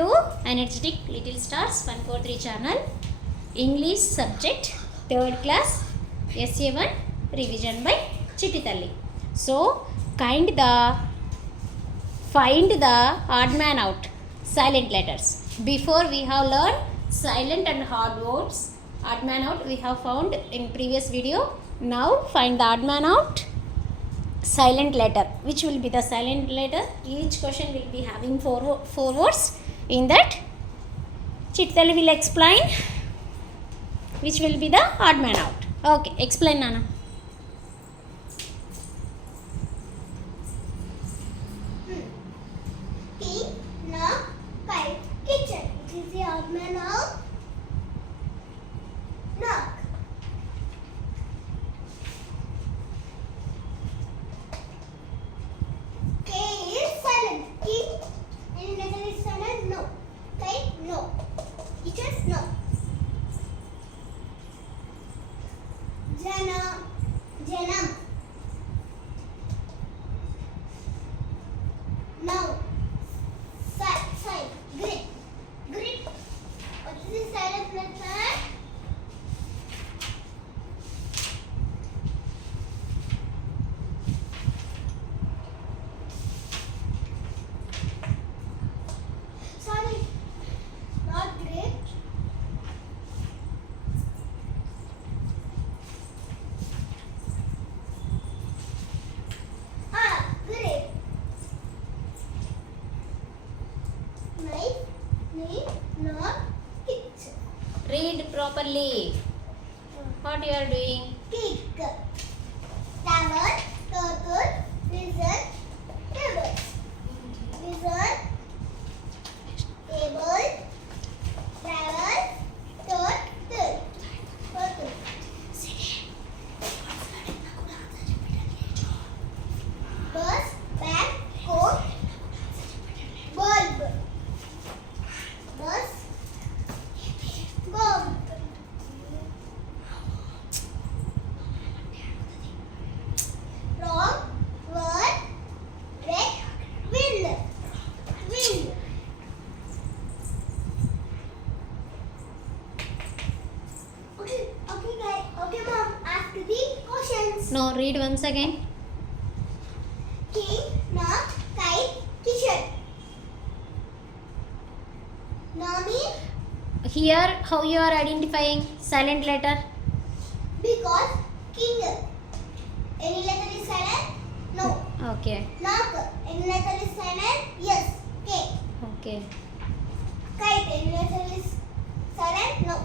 to Energetic Little Stars 143 channel, English subject 3rd class SA1 revision by Chittithalli. So find the odd man out, silent letters. Before we have learned silent and hard words, odd man out we have found in previous video. Now find the odd man out, silent letter. Which will be the silent letter? Each question will be having four words. In that, Chittithalli will explain which will be the odd man out. Okay, explain, Nana. Tea, knock, pipe, kitchen. It is the odd man out. Knock. K is silent. King. Any letter is silent? No. Pipe? No. Kitchen? No. Janam. Now. Side. Grip. What is the silent letter? Sorry. Not grip. Grip. Knife, not kitchen. Read properly. What you are doing? Kick. Towel, turtle, lizard, table. Lizard, table, travel, turtle. Bus, bag, coat, bulb. Bus, bulb. Wrong word, red, wind. Okay, guys. Okay, mom. Ask the questions. No, read once again. King, knock, kite, kitchen. Nami, Here, how you are identifying silent letter? because king. Any letter is silent? No. Okay. Knock. Any letter is silent? Yes. K. Okay. Kite. Any letter is silent? No.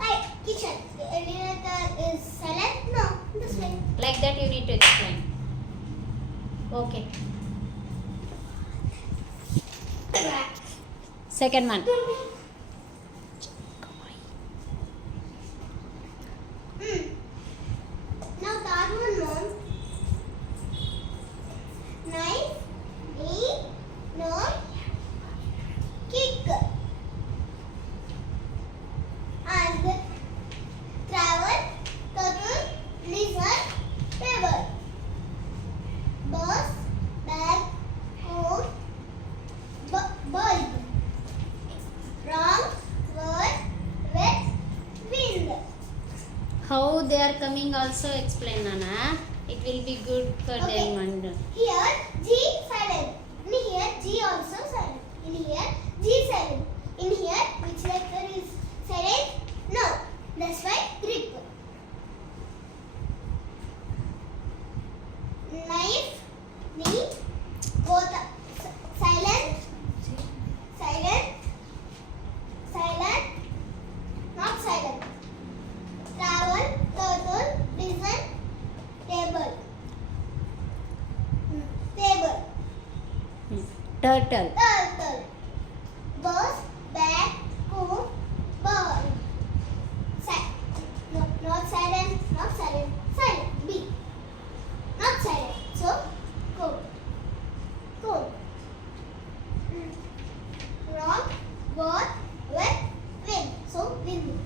Kite. Kitchen. Any letter is silent? No. This way. Like that you need to explain. Okay. Second one. Now third one, mom. Knife, knee, nose, kick. And travel, turtle, lizard, table. Bus, bag, coat, bulb. Wrong word, red, wind. How they are coming also explain, Nana. It will be good for Okay. them. And Here G silent. In here G also silent. In here G silent. In here which letter is silent? No. That's why grip. Knife, knee, both are silent, not silent. Travel, turtle, listen, table. turtle. Turtle. Bus, bag, coat, ball. Not silent. Silent. B. Not silent. So, coat. Wrong, word, wet, wind. So, wind.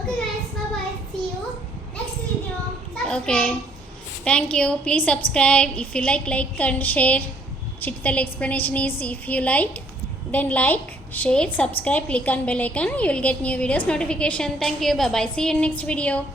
Okay guys, bye-bye. See you next video. Subscribe. Okay. Thank you. Please subscribe. If you like and share. Chittithalli explanation is, if you like, then like, share, subscribe, click on bell icon. You will get new videos notification. Thank you. Bye bye. See you in next video.